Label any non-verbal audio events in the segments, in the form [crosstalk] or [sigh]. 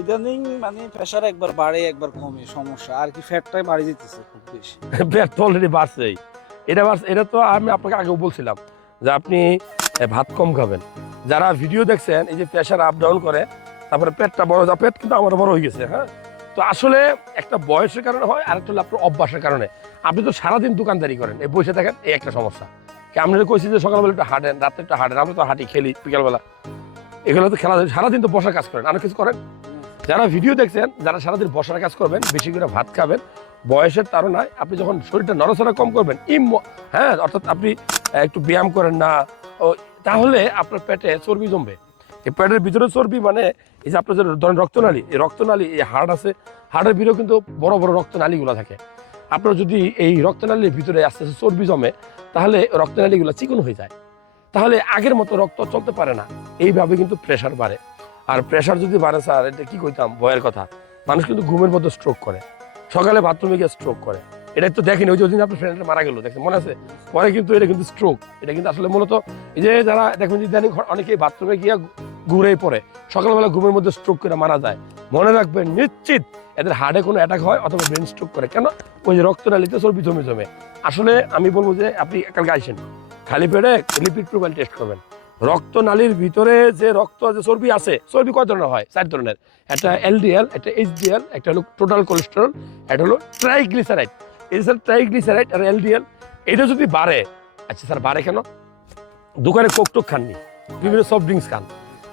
ইদানিং মানে প্রেশার একবার বাড়ে, একবার কমে, সমস্যা। আর কি ফ্যাটটাই বাড়িয়ে দিতেছে খুব বেশি। [laughs] পেট তো অলরেডি বাড়ছেই। এটা বাড়ছে এটা তো আমি আপনাকে আগেও বলছিলাম যে আপনি ভাত কম খাবেন। যারা ভিডিও দেখছেন, এই যে প্রেশার আপ ডাউন করে, তারপরে পেটটা বড় যা, পেট কিন্তু আমার বড় হয়ে গেছে হ্যাঁ? তো আসলে একটা বয়সের কারণে হয় আর একটা হলো আপনার অভ্যাসের কারণে। আপনি তো সারাদিন দোকানদারি করেন, এই বসে থাকেন, এই একটা সমস্যা। আপনারা কইছি যে সকালবেলা একটু হাঁটেন রাত্রে একটু হাঁটেন, আমরা তো হাঁটি, খেলি, বিকালবেলা। এগুলো তো খেলা সারাদিন তো বসার কাজ করেন, আর কিছু করেন? যারা ভিডিও দেখছেন, যারা সারাদিন বসার কাজ করবেন, বেশি করে ভাত খাবেন, বয়সের তাড়নায় আপনি যখন শরীরটা নড়াচড়া কম করবেন ইম হ্যাঁ অর্থাৎ আপনি একটু ব্যায়াম করেন না তাহলে আপনার পেটে চর্বি জমবে। এই পেটের ভিতরে চর্বি মানে এই যে আপনার যে ধরেন রক্তনালী, এই রক্তনালী, এই হাড় আছে, হাড়ের ভিতরেও কিন্তু বড় বড় রক্তনালীগুলো থাকে। আপনার যদি এই রক্তনালীর ভিতরে আস্তে আস্তে চর্বি জমে, তাহলে রক্তনালীগুলো চিকন হয়ে যায়। তাহলে আগের মতো রক্ত চলতে পারে না। এইভাবে কিন্তু প্রেশার বাড়ে। আর প্রেশার যদি বাড়ে স্যার এটা কি কইতাম? ভয়ের কথা। মানুষ কিন্তু ঘুমের মধ্যে স্ট্রোক করে। সকালে বাথরুমে গিয়ে স্ট্রোক করে। এটা তো দেখেনি, ওই যে ওই আপনার ফ্রেন্ডটা মারা গেল, দেখছেন? মনে আছে? পরে কিন্তু এটা কিন্তু স্ট্রোক এটা কিন্তু আসলে মূলত এই যে যারা দেখবেন যে ইদানিং অনেকেই বাথরুমে গিয়ে ঘুরে পড়ে। সকালবেলা ঘুমের মধ্যে স্ট্রোক করে মারা যায়। মনে রাখবেন, নিশ্চিত এদের হার্টে কোনো অ্যাটাক হয় অথবা ব্রেন স্ট্রোক করে। কেন? ওই যে রক্ত রক্তনালীতে চর্বি জমে জমে আসলে আমি বলব যে আপনি কালকে আইসেন খালি পেটে লিপিড প্রোফাইল টেস্ট করবেন। রক্তনালীর ভিতরে যে রক্ত, যে চর্বি আছে, চর্বি কয় ধরনের হয়? চার ধরনের। একটা এলডিএল, একটা এইচডিএল, একটা হলো টোটাল কোলেস্টেরল, একটা হলো ট্রাইগ্লিসারাইড। এই স্যার ট্রাইগ্লিসারাইড আর এলডিএল, এটা যদি বাড়ে আচ্ছা স্যার, বাড়ে কেন? দোকানে কোক টোক খাননি, বিভিন্ন সফট ড্রিঙ্কস খান।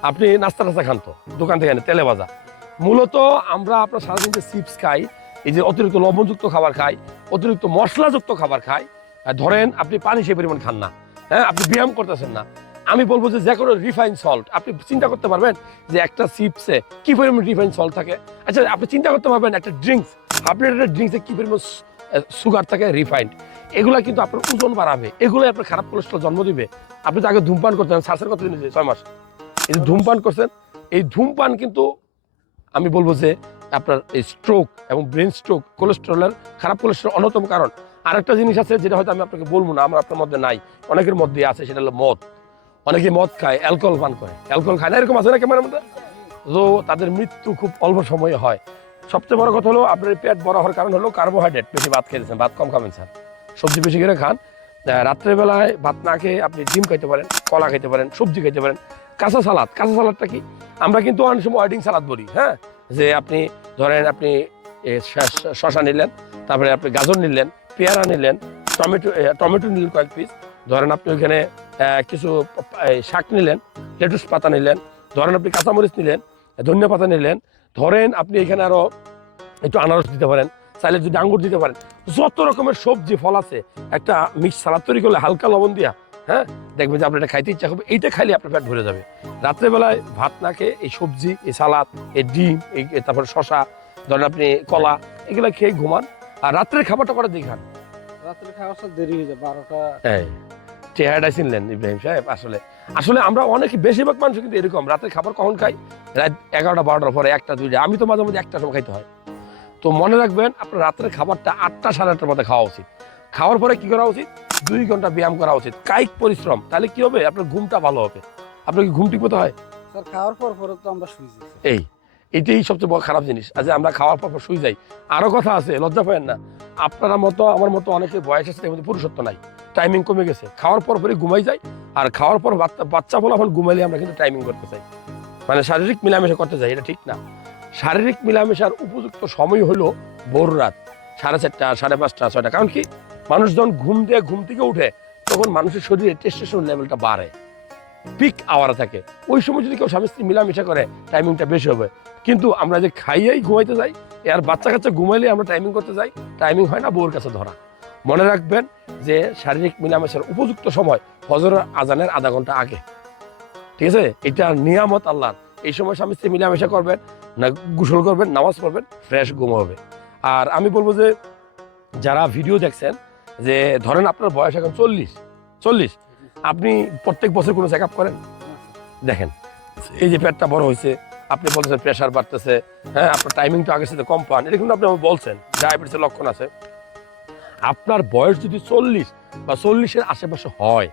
আপনি নাস্তা টাস্তা খান তো, দোকান থেকে তেলে ভাজা। মূলত আমরা আপনার সারাদিন যে চিপস খাই, এই যে অতিরিক্ত লবণযুক্ত খাবার খাই, অতিরিক্ত মশলাযুক্ত খাবার খাই ধরেন আপনি পানি সেই পরিমাণ খান না হ্যাঁ? আপনি ব্যায়াম করতেছেন না আমি বলব যে যে কোনো রিফাইন সল্ট আপনি চিন্তা করতে পারবেন যে একটা চিপসে কি পরিমাণ রিফাইন সল্ট থাকে? আচ্ছা আপনি চিন্তা করতে পারবেন একটা ড্রিঙ্কস আপনার একটা ড্রিঙ্কসে কি পরিমাণ সুগার থাকে রিফাইন্ড এগুলা কিন্তু আপনার ওজন বাড়াবে, এগুলোই আপনার খারাপ কোলেস্ট্রল জন্ম দিবে। আপনি তো আগে ধূমপান করতেন, শ্বাসের কথা দিন ছয় মাস। এই ধূমপান করছেন, এই ধূমপান কিন্তু আমি বলব যে আপনার এই স্ট্রোক এবং ব্রেন স্ট্রোক কোলেস্ট্রলের খারাপ কোলেস্ট্রল অন্যতম কারণ। আরেকটা জিনিস আছে যেটা হয়তো আমি আপনাকে বলব না, আমার আপনার মধ্যে নাই, অনেকের মধ্যে আছে, সেটা হলো মদ। অনেকে মদ খায়, অ্যালকোহল পান করে। অ্যালকোহল খায় না, এরকম আছে না ক্যামেরার তো তাদের মৃত্যু খুব অল্প সময়ে হয়। সবচেয়ে বড় কথা হলো, আপনার পেট বড় হওয়ার কারণ হলো কার্বোহাইড্রেট, বেশি ভাত খেয়েছেন ভাত কম খাবেন স্যার। সবজি বেশি করে খান। রাত্রেবেলায় ভাত না খেয়ে আপনি ডিম খাইতে পারেন, কলা খাইতে পারেন, সবজি খাইতে পারেন। কাঁচা সালাদ, কাঁচা সালাদটা কি? আমরা কিন্তু অনেক সময় ওয়েডিং সালাদ বলি হ্যাঁ? যে আপনি ধরেন আপনি শশা নিলেন, তারপরে আপনি গাজর নিলেন, পেয়ারা নিলেন, টমেটো টমেটো নিলেন কয়েক পিস ধরেন আপনি ওইখানে কিছু শাক নিলেন, লেটুস পাতা নিলেন, ধরেন আপনি কাঁচামরিচ নিলেন, ধনিয়া পাতা নিলেন, ধরেন আপনি এখানে আরও একটু আনারস দিতে পারেন, চাইলে যদি আঙ্গুর দিতে পারেন, যত রকমের সবজি, ফল আছে, একটা মিক্স সালাদ তৈরি করলে হালকা লবণ দিয়া হ্যাঁ দেখবেন যে আপনার এটা খাইতে ইচ্ছা হবে এইটা খাইলে আপনার পেট ভরে যাবে। রাত্রেবেলায় ভাত না খেয়ে এই সবজি, এই সালাদ, এই ডিম, এই, তারপরে শশা ধরেন আপনি কলা, এগুলো খেয়ে ঘুমান, আর রাত্রের খাবারটা করে দিয়ে খান। রাত্রে খাওয়ার সাথে দেরি হয়ে যায় বারোটা। হ্যাঁ চেহারাটা চিনলেন ইব্রাহিম সাহেব আসলে। আসলে আমরা অনেক বেশিরভাগ মানুষ কিন্তু এরকম খাবার কখন খাই? রাত এগারোটা বারোটার পরে একটা দুইটা আমি তো মাঝে মাঝে একটা সময় খাইতে হয়। তো মনে রাখবেন আপনার রাতের খাবারটা আটটা সাড়ে আটটার মধ্যে খাওয়া উচিত। খাওয়ার পরে কি করা উচিত? দুই ঘণ্টা ব্যায়াম করা উচিত। কায়িক পরিশ্রম তাহলে কি হবে? আপনার ঘুমটা ভালো হবে। আপনার কি ঘুম ঠিক মতো হয়? স্যার খাওয়ার পর পরে তো আমরা শুই যাই এই এটাই সবচেয়ে বড় খারাপ জিনিস আজ আমরা খাওয়ার পর পর শুই যাই। আরও কথা আছে লজ্জা পাবেন না। আপনারা মতো, আমার মতো অনেকে বয়স আছে, এর মধ্যে পুরুষত্ব নাই। টাইমিং কমে গেছে। খাওয়ার পর পরে ঘুমাই যায় আর খাওয়ার পর বাচ্চা বাচ্চা বলে এখন ঘুমাইলে আমরা কিন্তু টাইমিং করতে চাই। মানে শারীরিক মিলামেশা করতে চাই, এটা ঠিক না। শারীরিক মিলামেশার উপযুক্ত সময় হলো ভোর রাত, সাড়ে চারটা, সাড়ে পাঁচটা, ছয়টা। কারণ কি? মানুষ যখন ঘুম দিয়ে ঘুম থেকে উঠে, তখন মানুষের শরীরে টেস্টেশন লেভেলটা বাড়ে। পিক আওয়ারে থাকে। ওই সময় যদি কেউ স্বামী স্ত্রী মিলামেশা করে টাইমিংটা বেশি হবে। কিন্তু আমরা যে খাইয়েই ঘুমাইতে যাই আর বাচ্চা কাচ্চা ঘুমাইলে আমরা টাইমিং করতে যাই টাইমিং হয় না বউর কাছে ধরা। মনে রাখবেন যে শারীরিক মিলামেশার উপযুক্ত সময় ফজর আজানের আধা ঘণ্টা আগে। ঠিক আছে? এটা নিয়ামত আল্লাহর। এই সময় স্বামী স্ত্রী মিলামেশা করবেন, না গোসল করবেন, নামাজ পড়বেন ফ্রেশ ঘুম হবে। আর আমি বলব যে, যারা ভিডিও দেখছেন, যে ধরেন আপনার বয়স এখন চল্লিশ চল্লিশ আপনি প্রত্যেক বছর কোনো চেক আপ করেন? দেখেন। এই যে পেটটা বড় হয়েছে আপনি বলছেন প্রেশার বাড়তেছে হ্যাঁ আপনার টাইমিংটা আগের সাথে কম পান এটা কিন্তু আপনি আমাকে বলছেন ডায়াবেটিসের লক্ষণ আছে। আপনার বয়স যদি চল্লিশ বা চল্লিশের আশেপাশে হয়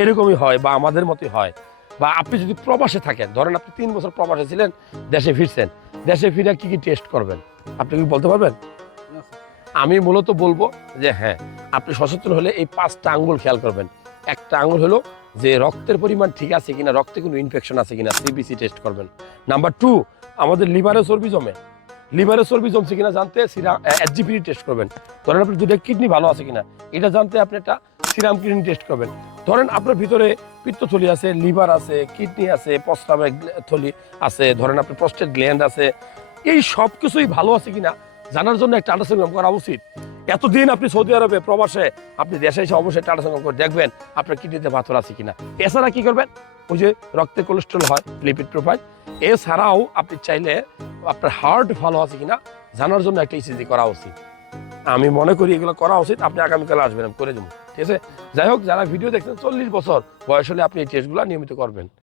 এরকমই হয় বা আমাদের মতোই হয় বা আপনি যদি প্রবাসে থাকেন ধরেন আপনি তিন বছর প্রবাসে ছিলেন দেশে ফিরছেন দেশে ফিরে কি কি টেস্ট করবেন? আপনি কি বলতে পারবেন? আমি মূলত বলব যে হ্যাঁ আপনি সচেতন হলে এই পাঁচটা আঙ্গুল খেয়াল করবেন। একটা আঙ্গুল হলো যে রক্তের পরিমাণ ঠিক আছে কিনা, রক্তে কোনো ইনফেকশন আছে কিনা সিবিসি টেস্ট করবেন। নাম্বার টু আমাদের লিভারে চর্বি জমে লিভারে চর্বি জমছে কিনা জানতে সিরাম এইচজিপিডি টেস্ট করবেন। ধরেন আপনার দুটো কিডনি ভালো আছে কিনা, এটা জানতে আপনি একটা সিরাম কিডনি টেস্ট করবেন। ধরেন আপনার ভিতরে পিত্তথলি আছে লিভার আছে কিডনি আছে প্রস্রাবের থলি আছে, ধরেন আপনার প্রস্টেট গ্ল্যান্ড আছে, এই সব কিছুই ভালো আছে কিনা জানার জন্য একটা আল্ট্রাসাউন্ড করা উচিত। এতদিন আপনি সৌদি আরবে প্রবাসে আপনি দেশে এসে অবশ্যই আল্ট্রাসাউন্ড করে দেখবেন আপনার কিডনিতে পাথর আছে কিনা। এছাড়া কি করবেন? ওই যে রক্তে কোলেস্ট্রল হয় লিপিড প্রোফাইল এছাড়াও আপনি চাইলে আপনার হার্ট ভালো আছে কিনা জানার জন্য একটা ইসিজি করা উচিত। আমি মনে করি এগুলো করা উচিত, আপনি আগামীকাল আসবেন, আমি করে দেবো। ঠিক আছে? যাই হোক, যারা ভিডিও দেখছেন, চল্লিশ বছর বয়স হলে আপনি এই টেস্টগুলো নিয়মিত করবেন।